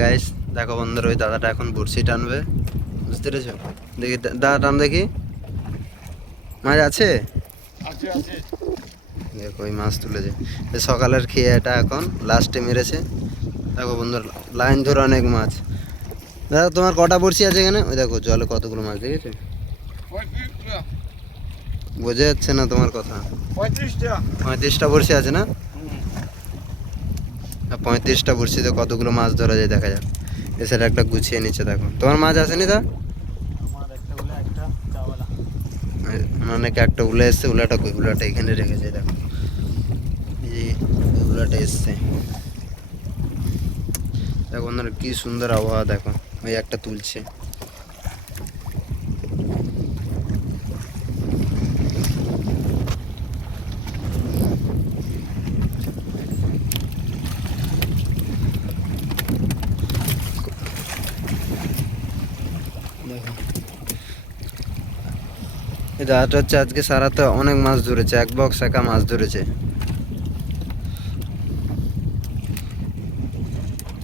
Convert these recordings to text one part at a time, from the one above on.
Guys দেখো বন্ধুরা, ওই দাদাটা এখন বড়শি টানবে, বুঝতে পেরেছো? দেখি দাদা টান দেখি, মাছ আছে? দেখো ওই মাছ তুলেছে, সকালের খেয়ে এটা এখন লাস্টে মেরেছে। দেখো বন্ধুরা, লাইন ধরে অনেক মাছ। দাদা তোমার কটা বড়শি আছে এখানে? ওই দেখো জলে কতগুলো মাছ, দেখেছো? বোঝা যাচ্ছে না তোমার কথা। 35টা বড়শি আছে না? 35টা বড়শিতে কতগুলো মাছ ধরা যায় দেখা যাক। এছাড়া একটা গুছিয়ে নিচ্ছে, দেখো তোমার মাছ আসেনি তা? অনেকে একটা উলে এসছে, উলাটা কই? উলাটা এখানে রেখেছে, দেখো এই উলাটা এসছে। দেখো বন্ধুরা কি সুন্দর আবহাওয়া, দেখো ওই একটা তুলছে। দেখো এই দাদাটা হচ্ছে আজকে সারাতে অনেক মাছ ধরেছে, এক বক্স একা মাছ ধরেছে।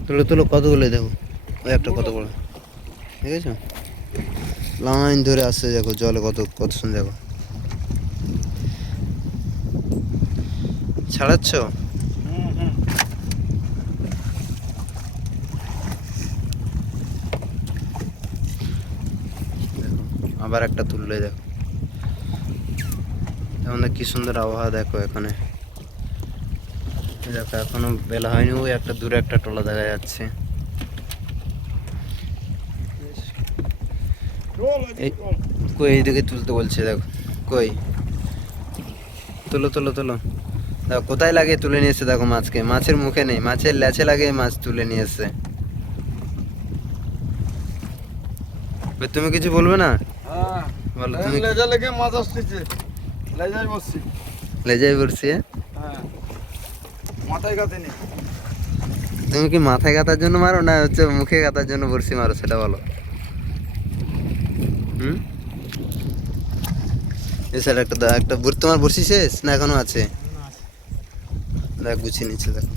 তুলো তুলো কতগুলো, দেখো ওই একটা কত বড়, ঠিক আছে? লাইন ধরে আসছে, দেখো জলে কত কত সুন্দর। দেখো ছাড়াচ্ছ? আবার একটা তুললে, দেখো এখন কি সুন্দর আবহাওয়া, দেখো এখানে দেখো এখনো বেলা হয়নি, ওই একটা দূরে একটা টলা দেখা যাচ্ছে। কই এইদিকে তুলতে বলছে, দেখো কই, তুলো তুলো তুলো। দেখো কোথায় লাগিয়ে তুলে নিয়ে এসছে, দেখো মাছকে, মাছের মুখে নেই, মাছের ল্যাচে লাগিয়ে মাছ তুলে নিয়ে এসছে। তুমি কিছু বলবে না? বলো তুমি। লেজা লেগে মাছ আসছে, লেজাই বসছি। লেজাই বলছি? হ্যাঁ, মাথায় গাতে নেই। তুমি কি মাথায় গাতার জন্য মারো না হচ্ছে মুখে গাতার জন্য বড়শি মারো, সেটা বলো। হুম, এছাড়া একটা একটা তোমার বড়শি শেষ না এখনো আছে? দেখ গুছিয়ে নিচ্ছে, দেখো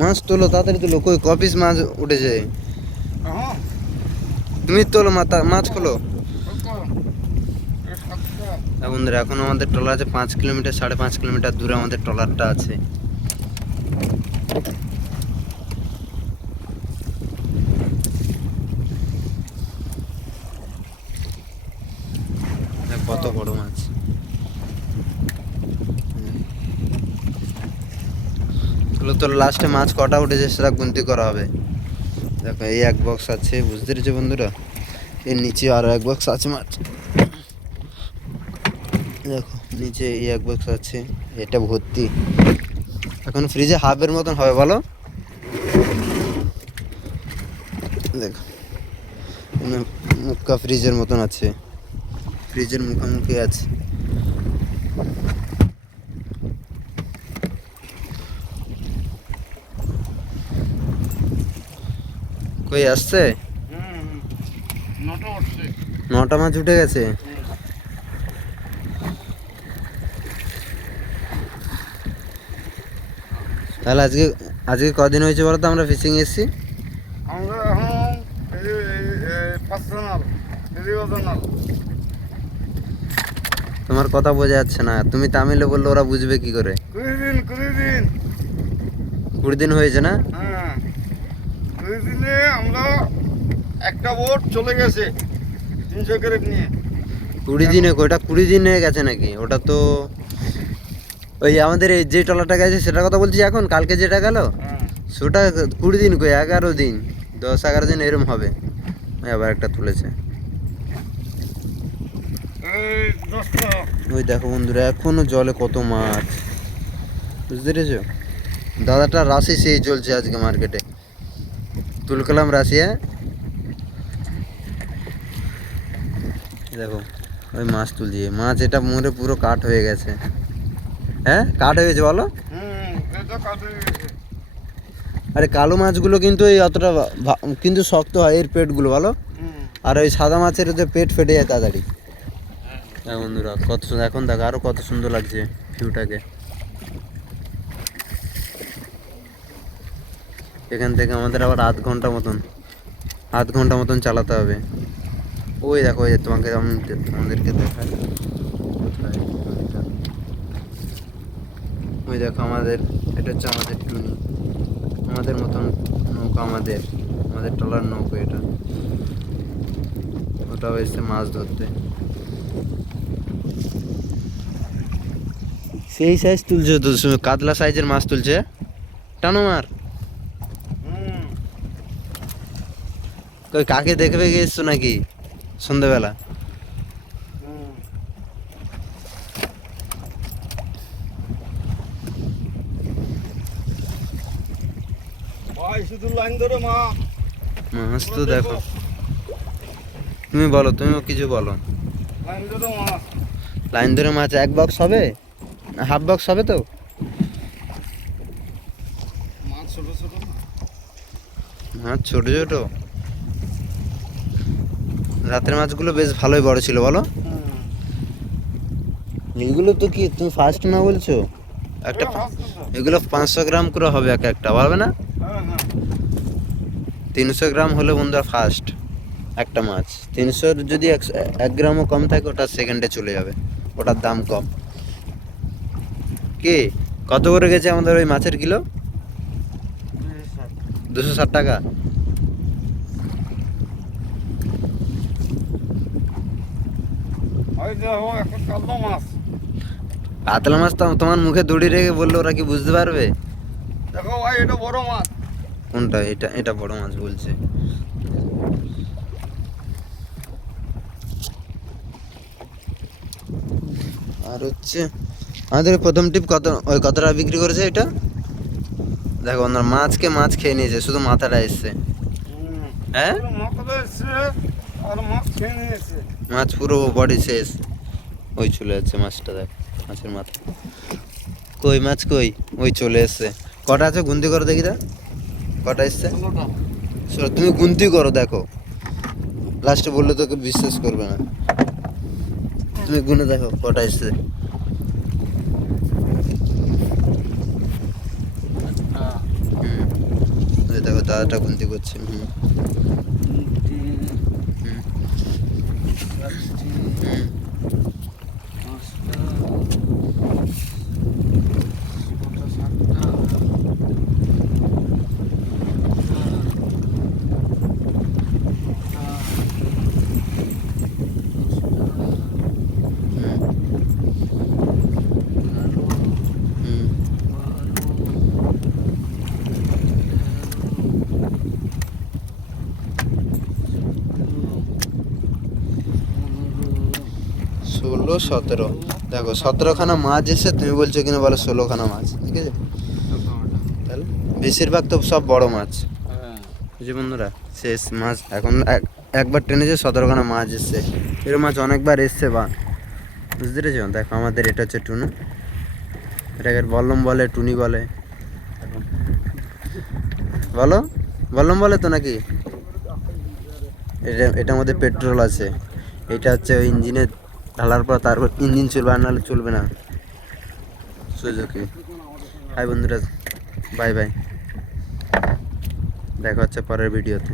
মাছ তোলো, তাড়াতাড়ি তোলো। কই কপিস মাছ উঠেছে, তুমি তোলো, মাছ খোলো। বন্ধুরা এখন আমাদের ট্রলার আছে 5 কিলোমিটার, 5.5 কিলোমিটার দূরে আমাদের ট্রলারটা আছে। কত বড় মাছ, তোর লাস্টে মাছ কটা উঠেছে সেটা গুনতি করা হবে। দেখো এই এক বক্স আছে, বুঝতে পেরেছো বন্ধুরা? এর নিচে আরো এক বক্স আছে মাছ, দেখো নিচে এই এক বক্স আছে, এটা ভর্তি। এখন ফ্রিজে হাফের মতন হবে, বলো। দেখো মুখা ফ্রিজের মতন আছে, ফ্রিজের মুখোমুখি আছে। কই আসছে? 9টা মাছ উঠে গেছে। তাহলে আজকে আজকে কদিন হয়েছে বলো তো আমরা ফিশিং এসেছি? আমরা এখন তোমার কথা বোঝা যাচ্ছে না, তুমি তামিলে বললে ওরা বুঝবে কি করে? 20 দিন হয়েছে না? হ্যাঁ, 20 দিনে আমরা একটা বোট চলে গেছে 300 ক্যারেট নিয়ে। 20 দিনে? ওটা 20 দিন হয়ে গেছে নাকি? ওটা তো ওই আমাদের এই যে টলাটা গেছে সেটার কথা বলছি, এখন কালকে যেটা গেল সেটা 20 দিন কই, 11 দিন, 10-11 দিন এরম হবে। আবার একটা তুলেছে, ওই দেখো বন্ধুরা এখনো জলে কত মাছ, বুঝতে পেরেছো? দাদাটা রাশি সেই চলছে আজকে মার্কেটে, তুলকালাম রাশি। হ্যাঁ দেখো ওই মাছ তুলছে, মাছ এটা মরে পুরো কাঠ হয়ে গেছে। হ্যাঁ কাঠ হয়ে গেছে বলো। আরে কালো মাছগুলো কিন্তু এই অতটা কিন্তু শক্ত হয় এর পেটগুলো, ভালো। আর ওই সাদা মাছের ওদের পেট ফেটে যায় তাড়াতাড়ি, হ্যাঁ বন্ধুরা, কত সুন্দর এখন দেখো, আরো কত সুন্দর লাগছে ভিউটাকে। এখান থেকে আমাদের আবার আধ ঘন্টা মতন চালাতে হবে। ওই দেখো, ওই যে তোমাদেরকে দেখায় কোথায় টুনিটা। ওই দেখো এটা হচ্ছে আমাদের টুনি, আমাদের মতন নৌকা, আমাদের ট্রলার নৌকা এটা। ওটাও এসছে মাছ ধরতে। সেই সাইজ তুলছে তো, কাতলা সাইজের মাছ তুলছে। টানো মার। হুম। কই কাকে দেখবে গিয়েছো নাকি সন্ধ্যেবেলা? হুম। ভাই শুধু লাইন ধরে মাছ তো দেখো। তুমি বলো, তুমিও কিছু বলো। লাইন ধরে মাছ। লাইন ধরে মাছ 1 বক্স হবে, হাফ বক্স হবে তো? মাছ ছোট ছোট না। মাছ ছোট ছোট। রাতের মাছগুলো বেশ ভালোই বড় ছিল বলো। এগুলো তো কি তুমি ফার্স্ট না বলছো? একটা এগুলো 500 গ্রাম করে হবে একটা, পারবে না? হ্যাঁ হ্যাঁ। 300 গ্রাম হলে বন্ধুরা ফার্স্ট একটা মাছ। 300 যদি 1 গ্রামও কম থাকে, ওটা সেকেন্ডে চলে যাবে, ওটার দাম কম। কি কত করে গেছে আমাদের ওই মাছের কিলো? 260 টাকা। ওই দেখো একটা কাতলা মাছ। কাতলা মাছ তো তোমার মুখে দড়ি রেখে বললে ওরা কি বুঝতে পারবে? দেখো ভাই এটা বড় মাছ। কোনটা? এটা বড় মাছ বলছে। আর হচ্ছে আমাদের প্রথম টিপ কত টাকা বিক্রি করেছে এটা দেখো। ওনার মাছ খেয়ে নিয়েছে, শুধু মাথাটা এসছে। হ্যাঁ, মাথাটা এসছে আর মাছ খেয়ে নিয়েছে। মাছ পুরো বডি শেষ। ওই চলে যাচ্ছে মাছটা, দেখ মাছের মাথা। কই মাছ কই? ওই চলে এসছে। কটা আছে গুনতি করো দেখি, দা কটা এসছে। 16টা। তুমি গুনতি করো, দেখো লাস্টে বললে তোকে বিশ্বাস করবে না। তুমি গুনে দেখো কটা এসছে। ওই দেখো দাদাটা গুনতি করছে। হুম হুম হুম। হুম। 16, 17 দেখো, 17খানা মাছ এসে তুমি বলছো কিনা বলো 16খানা মাছ, ঠিক আছে? তাহলে বেশিরভাগ তো সব বড় মাছ। বুঝলি বন্ধুরা, শেষ মাছ এখন একবার টেনেছে 17খানা মাছ এসছে। এরকম মাছ অনেকবার এসছে বা, বুঝতে পেরেছো? দেখো আমাদের এটা হচ্ছে টুনু, এটাকে বল্লম বলে, টুনি বলে। বলো বল্লম বলে তো নাকি? এটার মধ্যে পেট্রোল আছে। এটা হচ্ছে ওই ইঞ্জিনে ঢালার পর তারপর ইঞ্জিন চলবে, আর নাহলে চলবে না। সুজুকি। হাই বন্ধুরা, বাই বাই, দেখা হচ্ছে পরের ভিডিওতে।